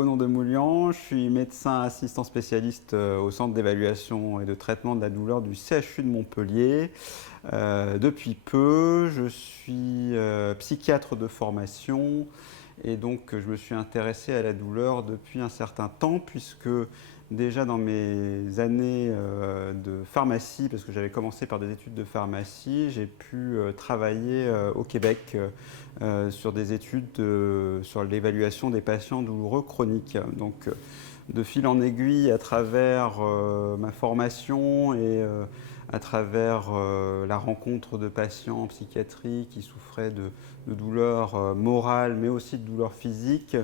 Gonon de Moulian, je suis médecin assistant spécialiste au centre d'évaluation et de traitement de la douleur du CHU de Montpellier. Depuis peu, je suis psychiatre de formation et donc je me suis intéressé à la douleur depuis un certain temps puisque déjà dans mes années de pharmacie, parce que j'avais commencé par des études de pharmacie, j'ai pu travailler au Québec sur des études sur l'évaluation des patients douloureux chroniques. Donc de fil en aiguille, à travers ma formation et à travers la rencontre de patients en psychiatrie qui souffraient de douleurs morales mais aussi de douleurs physiques,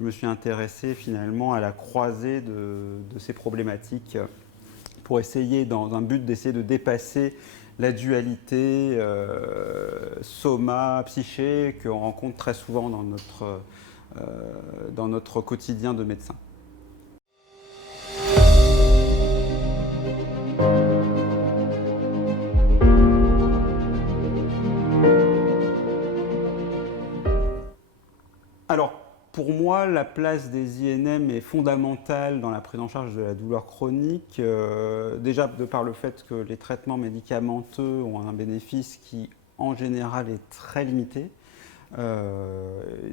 je me suis intéressé finalement à la croisée de ces problématiques pour essayer, dans un but d'essayer de dépasser la dualité soma-psyché qu'on rencontre très souvent dans notre quotidien de médecin. Alors, pour moi, la place des INM est fondamentale dans la prise en charge de la douleur chronique. Déjà, de par le fait que les traitements médicamenteux ont un bénéfice qui, en général, est très limité.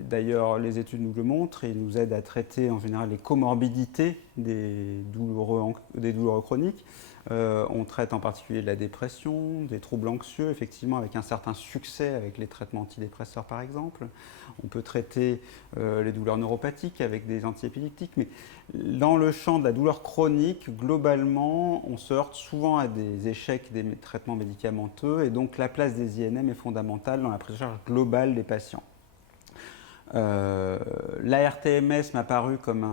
D'ailleurs, les études nous le montrent et nous aident à traiter, en général, les comorbidités des douleurs chroniques. On traite en particulier de la dépression, des troubles anxieux, effectivement avec un certain succès avec les traitements antidépresseurs par exemple. On peut traiter les douleurs neuropathiques avec des antiépileptiques, mais dans le champ de la douleur chronique, globalement, on se heurte souvent à des échecs des traitements médicamenteux et donc la place des INM est fondamentale dans la prise en charge globale des patients. La RTMS m'a paru comme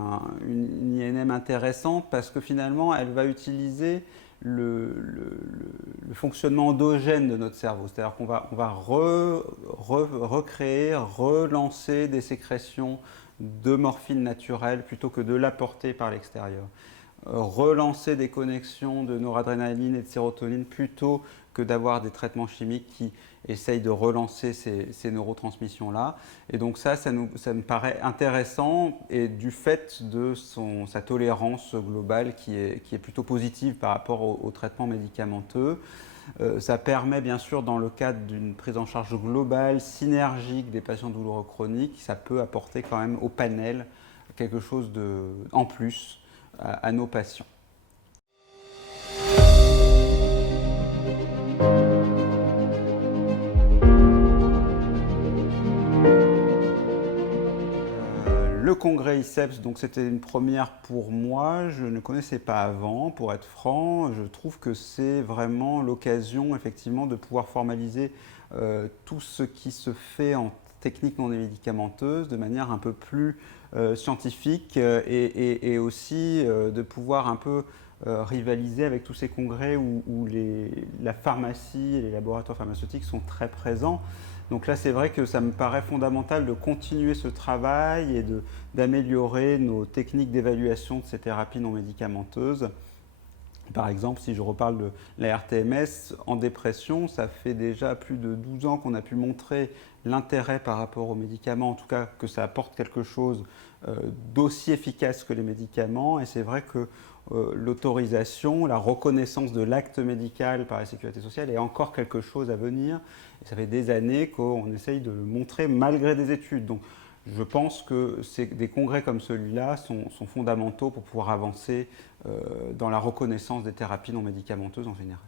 une INM intéressante parce que finalement elle va utiliser le fonctionnement endogène de notre cerveau, c'est-à-dire qu'on va recréer, relancer des sécrétions de morphine naturelle plutôt que de l'apporter par l'extérieur. Relancer des connexions de noradrénaline et de sérotonine plutôt que d'avoir des traitements chimiques qui essayent de relancer ces neurotransmissions-là. Et donc ça me paraît intéressant et du fait de sa tolérance globale qui est plutôt positive par rapport au traitement médicamenteux. Ça permet bien sûr dans le cadre d'une prise en charge globale, synergique des patients douloureux chroniques, ça peut apporter quand même au panel quelque chose en plus à nos patients. Le congrès ICEPS, donc c'était une première pour moi, je ne connaissais pas avant, pour être franc, je trouve que c'est vraiment l'occasion effectivement de pouvoir formaliser tout ce qui se fait en technique non médicamenteuse de manière un peu plus scientifique et aussi de pouvoir un peu rivaliser avec tous ces congrès où la pharmacie et les laboratoires pharmaceutiques sont très présents. Donc là, c'est vrai que ça me paraît fondamental de continuer ce travail et d'améliorer nos techniques d'évaluation de ces thérapies non médicamenteuses. Par exemple, si je reparle de la RTMS, en dépression, ça fait déjà plus de 12 ans qu'on a pu montrer l'intérêt par rapport aux médicaments, en tout cas que ça apporte quelque chose d'aussi efficace que les médicaments. Et c'est vrai que l'autorisation, la reconnaissance de l'acte médical par la sécurité sociale est encore quelque chose à venir. Et ça fait des années qu'on essaye de le montrer malgré des études. Donc, je pense que des congrès comme celui-là sont fondamentaux pour pouvoir avancer dans la reconnaissance des thérapies non médicamenteuses en général.